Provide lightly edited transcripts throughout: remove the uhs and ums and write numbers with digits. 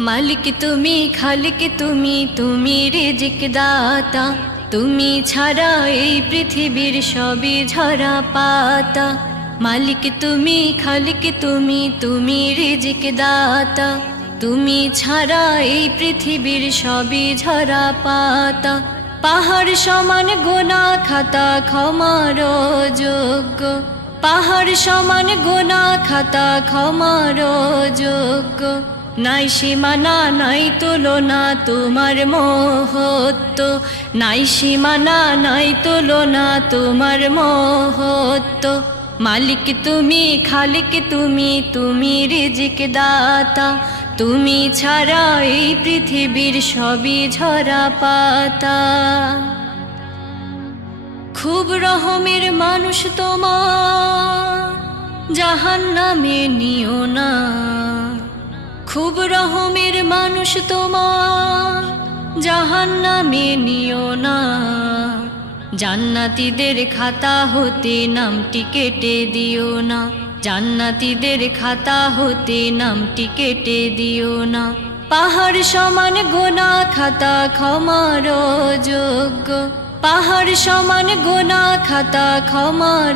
মালিক তুমি, খালিক তুমি, তুমি রিজিক দাতা। তুমি ছাড়া এই পৃথিবীর সবই ঝরা পাতা। মালিক তুমি, খালিক তুমি, তুমি রিজিক দাতা। তুমি ছাড়া এই পৃথিবীর সবই ঝরা পাতা। পাহাড় সমান গুনাহ খাতা ক্ষমার যোগ্য। পাহাড় সমান গুনাহ খাতা ক্ষমার যোগ্য। নাই সীমানা নাই তুলনা তোমার মহত্ব। নাই সীমানা নাই তুলনা তোমার মহত্ব। মালিক তুমি, খালিক তুমি, তুমি রিজিক দাতা। তুমি ছাড়া এই পৃথিবীর সবই ঝরা পাতা। খুব রহমের মানুষ তোমার, জাহান্নামে নিও না। খুব রহমের মানুষ তোমার, জাহান্নামে নিও না। জান্নাতীদের খাতা হতে নামটি কেটে দিও না। জান্নাতীদের খাতা হতে নামটি কেটে দিও না। পাহাড় সমান গুনাহ খাতা ক্ষমার যোগ্য। পাহাড় সমান গুনাহ খাতা ক্ষমার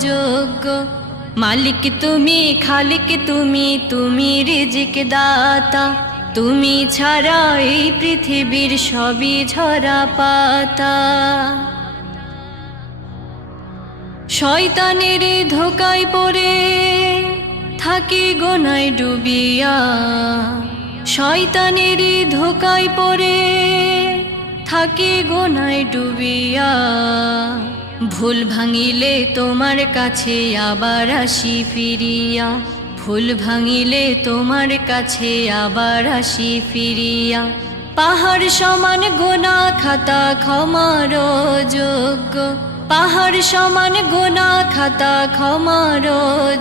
যোগ্য। মালিক তুমি, খালিক তুমি, তুমি রিজিক দাতা। তুমি ছাড়া এই পৃথিবীর সবই ঝরা পাতা। শয়তানের ধোকায় পড়ে থাকি গোনায় ডুবিয়া। শয়তানের ধোকায় পড়ে থাকি গোনায় ডুবিয়া। ভুল ভাঙিলে তোমার কাছে আবার আসি ফিরিয়া। ভুল ভাঙিলে তোমার কাছে আবার আসি ফিরিয়া। পাহাড় সমান গুনাহ খাতা ক্ষমার যোগ্য। পাহাড় সমান গুনাহ খাতা ক্ষমার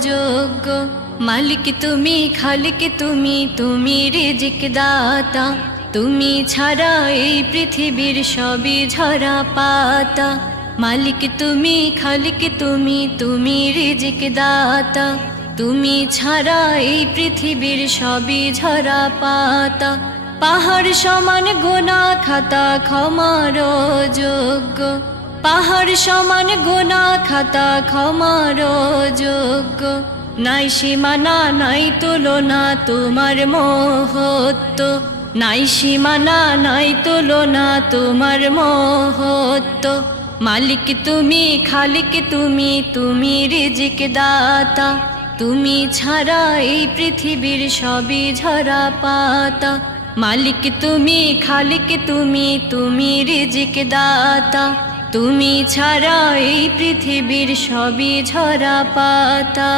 যোগ্য। মালিক তুমি, খালিক তুমি, তুমি রিজিক দাতা। তুমি ছাড়া এই পৃথিবীর সবই ঝরা পাতা। মালিক তুমি, খালিক তুমি, তুমি রিজিক দাতা। তুমি ছাড়া এই পৃথিবীর সবই ঝরা পাতা। পাহাড় সমান গুনাহ খাতা ক্ষমার যোগ্য। পাহাড় সমান গুনাহ খাতা ক্ষমার যোগ্য। নাই সীমানা নাই তুলনা তোমার মহত্ব। নাই সীমানা নাই তুলনা তোমার মহত্ব। মালিক তুমি, খালিক তুমি, তুমি রিজিক দাতা। তুমি ছাড়া এই পৃথিবীর সবই ঝরা পাতা। মালিক তুমি, খালিক তুমি, তুমি রিজিক দাতা। তুমি ছাড়া এই পৃথিবীর সবই ঝরা পাতা।